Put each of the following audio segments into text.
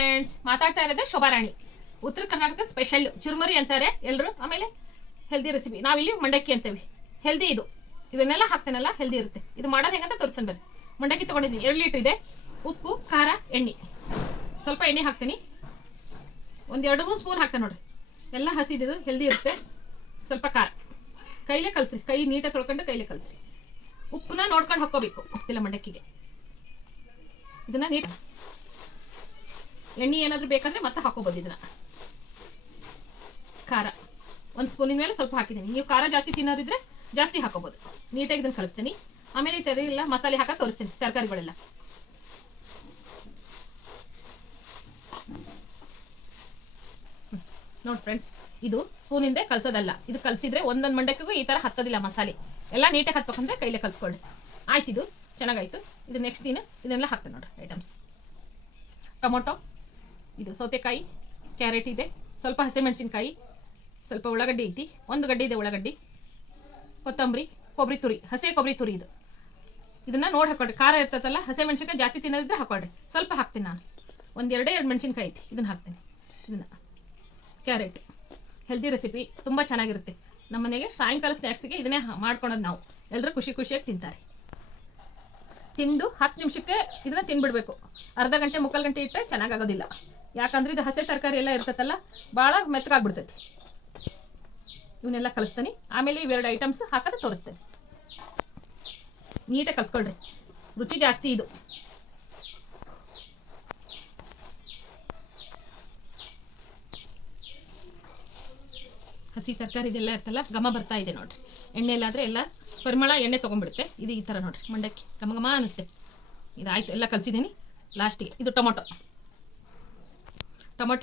Friends, ಮಾತಾಡ್ತಾ ಇರೋದೇ ಶೋಭಾರಾಣಿ. ಉತ್ತರ ಕರ್ನಾಟಕದ ಸ್ಪೆಷಲ್ ಚುರುಮುರಿ ಅಂತಾರೆ ಎಲ್ಲರೂ. ಆಮೇಲೆ ಹೆಲ್ದಿ ರೆಸಿಪಿ ನಾವಿಲ್ಲಿ ಮಂಡಕ್ಕಿ ಅಂತೇವೆ. ಹೆಲ್ದಿ ಇದು. ಇವನ್ನೆಲ್ಲ ಹಾಕ್ತೇನಲ್ಲ, ಹೆಲ್ದಿ ಇರುತ್ತೆ. ಇದು ಮಾಡೋದು ಹೆಂಗಂತ ತೋರಿಸ್ತೀನಿ ಬರ್ರಿ. ಮಂಡಕ್ಕಿ ತೊಗೊಂಡಿದ್ದೀನಿ, 2 ಲೀಟ್ರ್ ಇದೆ. ಉಪ್ಪು, ಖಾರ, ಎಣ್ಣೆ. ಸ್ವಲ್ಪ ಎಣ್ಣೆ ಹಾಕ್ತೀನಿ, ಒಂದು 2-3 ಸ್ಪೂನ್ ಹಾಕ್ತೇನೆ ನೋಡ್ರಿ. ಎಲ್ಲ ಹಸಿದು ಹೆಲ್ದಿ ಇರುತ್ತೆ. ಸ್ವಲ್ಪ ಖಾರ ಕೈಲೇ ಕಲಸ್ರಿ, ಕೈ ನೀಟಾಗಿ ತೊಳ್ಕೊಂಡು ಕೈಲೇ ಕಲಸ್ರಿ. ಉಪ್ಪನ್ನ ನೋಡ್ಕೊಂಡು ಹಾಕ್ಕೋಬೇಕು ಉಪ್ಪಿಲ್ಲ ಮಂಡಕ್ಕಿಗೆ. ಇದನ್ನ ನೀಟ್ ಎಣ್ಣೆ ಏನಾದರೂ ಬೇಕಂದ್ರೆ ಮತ್ತೆ ಹಾಕೋಬೋದು. ಇದನ್ನ ಖಾರ 1 ಸ್ಪೂನಿನ ಮೇಲೆ ಸ್ವಲ್ಪ ಹಾಕಿದ್ದೀನಿ. ನೀವು ಖಾರ ಜಾಸ್ತಿ ತಿನ್ನೋರಿದ್ರೆ ಜಾಸ್ತಿ ಹಾಕೋಬೋದು. ನೀಟಾಗಿ ಇದನ್ನು ಕಳಿಸ್ತೀನಿ. ಆಮೇಲೆ ಈ ಎಲ್ಲ ಮಸಾಲೆ ಹಾಕಿ ತೋರಿಸ್ತೀನಿ, ತರಕಾರಿಗಳೆಲ್ಲ. ನೋಡಿ ಫ್ರೆಂಡ್ಸ್, ಇದು ಸ್ಪೂನಿಂದ ಕಲ್ಸೋದಲ್ಲ. ಇದು ಕಲಸಿದ್ರೆ ಒಂದೊಂದು ಮಂಡಕ್ಕಿಗೂ ಈ ಥರ ಹತ್ತೋದಿಲ್ಲ ಮಸಾಲೆ. ಎಲ್ಲ ನೀಟಾಗಿ ಹತ್ಬೇಕಂದ್ರೆ ಕೈಲೇ ಕಲ್ಸ್ಕೊಳ್ಳಿ. ಆಯ್ತು, ಇದು ಚೆನ್ನಾಗಾಯ್ತು. ಇದು ನೆಕ್ಸ್ಟ್ ದಿನ ಇದನ್ನೆಲ್ಲ ಹಾಕ್ತೇನೆ ನೋಡ್ರಿ ಐಟಮ್ಸ್. ಟೊಮೊಟೊ, ಇದು ಸೌತೆಕಾಯಿ, ಕ್ಯಾರೆಟ್ ಇದೆ, ಸ್ವಲ್ಪ ಹಸಿಮೆಣಸಿನ್ಕಾಯಿ, ಸ್ವಲ್ಪ ಉಳ್ಳಾಗಡ್ಡಿ ಐತಿ, 1 ಗಡ್ಡೆ ಇದೆ ಉಳ್ಳಾಗಡ್ಡಿ, ಕೊತ್ತಂಬರಿ, ಕೊಬ್ಬರಿ ತುರಿ, ಹಸಿ ಕೊಬ್ಬರಿ ತುರಿ. ಇದನ್ನ ನೋಡಿ ಹಾಕೊಳ್ರಿ. ಖಾರ ಇರ್ತದಲ್ಲ, ಹಸಿಮೆಣಸಿನ್ಕಾಯಿ ಜಾಸ್ತಿ ತಿನ್ನೋದಿದ್ರೆ ಹಾಕೊಳ್ರಿ. ಸ್ವಲ್ಪ ಹಾಕ್ತೀನಿ ನಾನು. 2 ಮೆಣಸಿನ್ಕಾಯಿ ಐತಿ, ಇದನ್ನ ಹಾಕ್ತೀನಿ. ಇದನ್ನ ಕ್ಯಾರೆಟ್ ಹೆಲ್ದಿ ರೆಸಿಪಿ, ತುಂಬ ಚೆನ್ನಾಗಿರುತ್ತೆ. ನಮ್ಮ ಮನೆಗೆ ಸಾಯಂಕಾಲ ಸ್ನ್ಯಾಕ್ಸಿಗೆ ಇದನ್ನೇ ಮಾಡ್ಕೊಳೋದು ನಾವು. ಎಲ್ಲರೂ ಖುಷಿಯಾಗಿ ತಿಂತಾರೆ. ತಿಂದು 10 ನಿಮಿಷಕ್ಕೆ ಇದನ್ನ ತಿನ್ಬಿಡ್ಬೇಕು. ಅರ್ಧ ಗಂಟೆ 3/4 ಗಂಟೆ ಇಟ್ಟರೆ ಚೆನ್ನಾಗಾಗೋದಿಲ್ಲ. ಯಾಕಂದ್ರೆ ಇದು ಹಸಿ ತರಕಾರಿ ಎಲ್ಲ ಇರ್ತೈತಲ್ಲ, ಭಾಳ ಮೆತ್ತಗಾಗ್ಬಿಡ್ತೈತಿ. ಇವನ್ನೆಲ್ಲ ಕಲಿಸ್ತೀನಿ. ಆಮೇಲೆ ಇವೆರಡು ಐಟಮ್ಸ್ ಹಾಕೋದು ತೋರಿಸ್ತೇನೆ. ನೀಟಾಗಿ ಕಲ್ಸ್ಕೊಳ್ರಿ, ರುಚಿ ಜಾಸ್ತಿ ಇದು. ಹಸಿ ತರಕಾರಿ ಇದೆಲ್ಲ ಇರ್ತಲ್ಲ, ಘಮ ಬರ್ತಾ ಇದೆ ನೋಡ್ರಿ. ಎಣ್ಣೆಲ್ಲಾದರೆ ಎಲ್ಲ ಪರಿಮಳ ಎಣ್ಣೆ ತೊಗೊಂಡ್ಬಿಡುತ್ತೆ. ಇದು ಈ ಥರ ನೋಡ್ರಿ, ಮಂಡಕ್ಕಿ ಘಮ ಘಮ ಅನ್ನುತ್ತೆ. ಇದಾಯಿತು, ಎಲ್ಲ ಕಲಿಸಿದ್ದೀನಿ. ಲಾಸ್ಟಿಗೆ ಇದು ಟೊಮೊಟೊ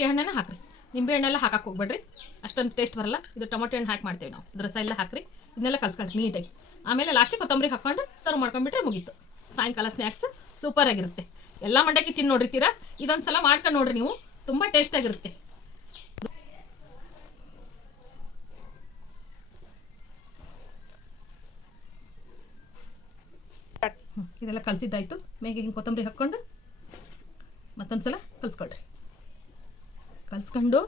ಹಣ್ಣನ್ನು ಹಾಕ್ರಿ. ನಿಂಬೆ ಹಣ್ಣೆಲ್ಲ ಹಾಕಕ್ಕೆ ಹೋಗ್ಬೇಡ್ರಿ, ಅಷ್ಟೊಂದು ಟೇಸ್ಟ್ ಬರಲ್ಲ. ಇದು ಟೊಮೊಟೊ ಹಣ್ಣು ಹಾಕಿ ಮಾಡ್ತೇವೆ ನಾವು. ರಸ ಎಲ್ಲ ಹಾಕ್ರಿ, ಇದನ್ನೆಲ್ಲ ಕಲ್ಸ್ಕೊಳ್ರಿ ನೀಟಾಗಿ. ಆಮೇಲೆ ಲಾಸ್ಟಿಗೆ ಕೊತ್ತಂಬರಿ ಹಾಕ್ಕೊಂಡು ಸರ್ವ್ ಮಾಡ್ಕೊಂಡ್ಬಿಟ್ರೆ ಮುಗೀತು. ಸಾಯಂಕಾಲ ಸ್ನ್ಯಾಕ್ಸ್ ಸೂಪರ್ ಆಗಿರುತ್ತೆ. ಎಲ್ಲ ಮಂಡಕ್ಕಿ ತಿಂದು ನೋಡಿರ್ತೀರಾ, ಇದೊಂದು ಸಲ ಮಾಡ್ಕೊಂಡು ನೋಡ್ರಿ ನೀವು, ತುಂಬ ಟೇಸ್ಟಾಗಿರುತ್ತೆ. ಇದೆಲ್ಲ ಕಲಸಿದ್ದಾಯ್ತು. ಮೇಗೆ ಹಿಂಗೆ ಕೊತ್ತಂಬರಿ ಹಾಕ್ಕೊಂಡು ಮತ್ತೊಂದ್ಸಲ ಕಲಿಸ್ಕೊಳ್ರಿ. ಕಲಿಸ್ಕೊಂಡು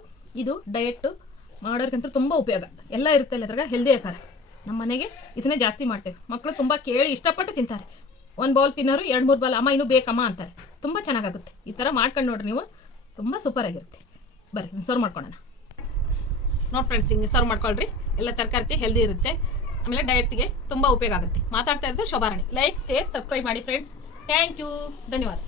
ಇದು ಡಯೆಟ್ಟು ಮಾಡೋರ್ಗಂತೂ ತುಂಬ ಉಪಯೋಗ. ಎಲ್ಲ ಇರುತ್ತೆ ಅದ್ರಾಗ, ಹೆಲ್ದಿ ಆಕಾರ. ನಮ್ಮ ಮನೆಗೆ ಇದನ್ನೇ ಜಾಸ್ತಿ ಮಾಡ್ತೇವೆ. ಮಕ್ಕಳು ತುಂಬ ಕೇಳಿ ಇಷ್ಟಪಟ್ಟು ತಿಂತಾರೆ. 1 ಬೌಲ್ ತಿನ್ನೋರು 2-3 ಬೌಲ್ ಅಮ್ಮ ಇನ್ನೂ ಬೇಕಮ್ಮ ಅಂತಾರೆ. ತುಂಬ ಚೆನ್ನಾಗಾಗುತ್ತೆ. ಈ ಥರ ಮಾಡ್ಕೊಂಡು ನೋಡ್ರಿ ನೀವು, ತುಂಬ ಸೂಪರಾಗಿರುತ್ತೆ. ಬರ್ರಿ ಸರ್ವ್ ಮಾಡ್ಕೊಳ್ಳೋಣ. ನೋಡಿ ಫ್ರೆಂಡ್ಸ್, ಹಿಂಗೆ ಸರ್ವ್ ಮಾಡ್ಕೊಳ್ರಿ. ಎಲ್ಲ ತರಕಾರಿ ಹೆಲ್ದಿ ಇರುತ್ತೆ. ಆಮೇಲೆ ಡಯಟ್ಗೆ ತುಂಬ ಉಪಯೋಗ ಆಗುತ್ತೆ. ಮಾತಾಡ್ತಾ ಇರೋದು ಶೋಭಾರಾಣಿ. ಲೈಕ್, ಶೇರ್, ಸಬ್ಸ್ಕ್ರೈಬ್ ಮಾಡಿ ಫ್ರೆಂಡ್ಸ್. ಥ್ಯಾಂಕ್ ಯು, ಧನ್ಯವಾದ.